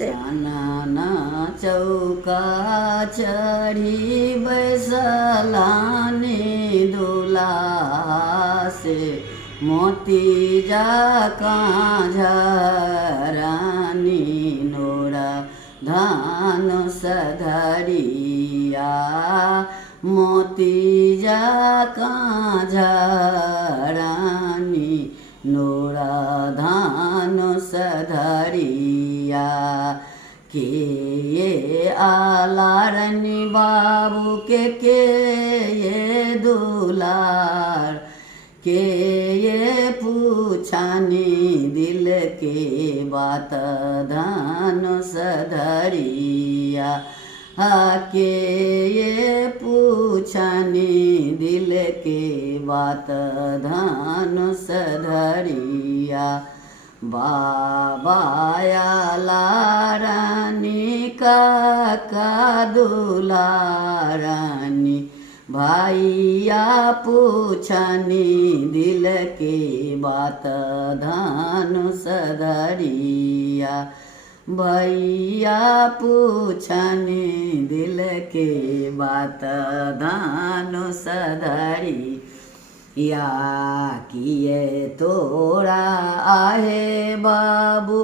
साना चौका चढ़ी बैसलानी दूल्हा से मोती जाका झरानी नोरा धान सधरिया मोती जाका झरानी नोरा धान सधरिया के ये आलारनी बाबू के ये दुलार के ये पूछानी दिल के बात धान सधरिया के ये पूछानी दिल के बात धान सधरिया बाबाया लारानी काका दुलारानी भाइया पूछानी दिल के बात धान सधरिया भैया पूछानी दिल के बात धान सधरी या किए तोरा आहे बाबू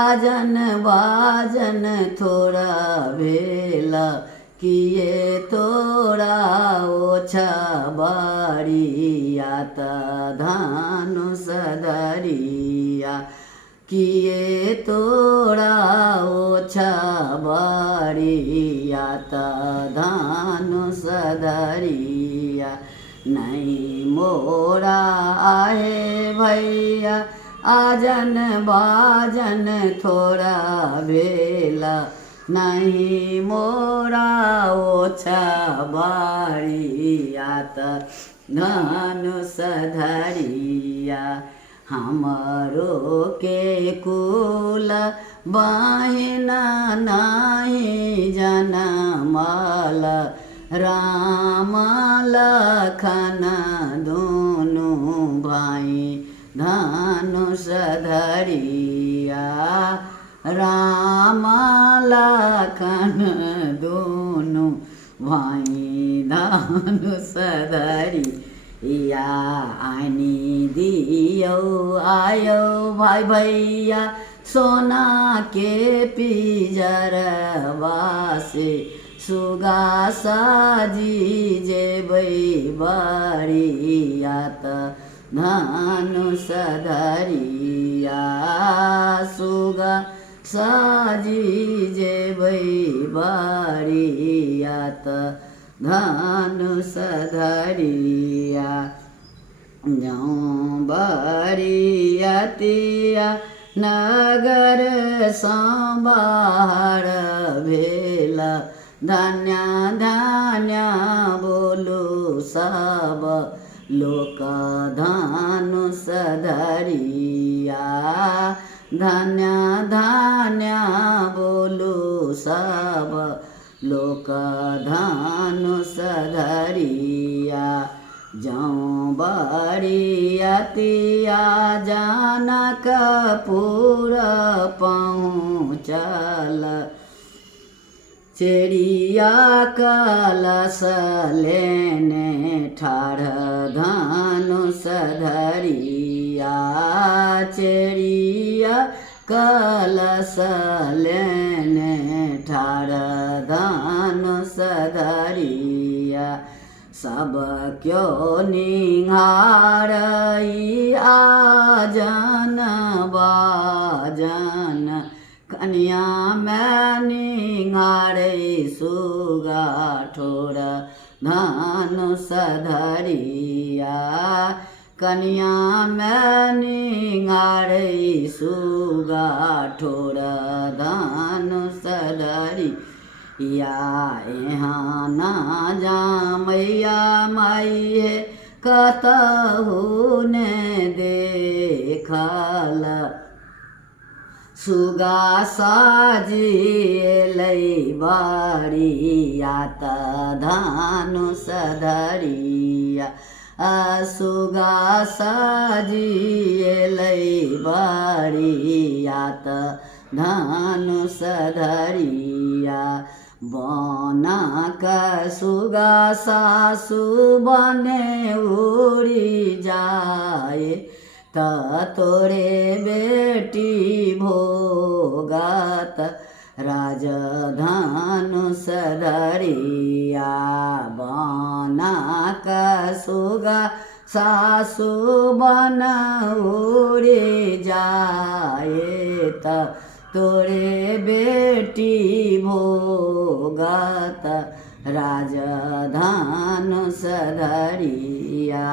आजन बाजन थोड़ा भेला किए तोरा ओछा बारिया त धान सधरिया किए तोरा ओछा बारिया त धान सधरिया नहीं मोरा आहे भैया आजन बाजन थोड़ा भेला नहीं मोरा ओछा बारिया त धान सधरिया हमरो के कुल बहिना नहीं जनमल राम लखन दोनों भाई धान सधरिया राम लखन दोनों भाई धान सधरिया आनी दियो आयो भाई भैया सोना के पिजरवा से सुगा साजी जेबै बारिया त धान सधरिया सुगा साजी जेबै बारिया त धान सधरिया जाऊँ बरियतिया नगर संबार भेला धन्य धन्य बोलू सब लोक धान सधरिया धन्य धन्य बोलू सब लोक धान सधरिया जाऊँ बरियतिया जनकपुर पहुँचल चिड़िया कलश लेने ठाढ़ धान सधरिया चिड़िया कलश लेने ठाढ़ धान सधरिया सब क्यों निहारई आजन बाजन कन्या मैं निहारे सुगा ठोर धान सधरिया कन्या मैं निहारे सुगा ठोर धान सधरिया यहाँ ना जामैया माई है कतहु ने देखल सुगा साजिलै बारिया त धान सधरिया सुगा सजिएलै बरियात धनुष धरिया बनक सुगा सासु बने उड़ी जाए त तोरे बेटी भोगत राजधनुष धरिया बनक सुगा सासु बन उड़ी जाए त तोरे बेटी भोगत राजधनुष धरिया।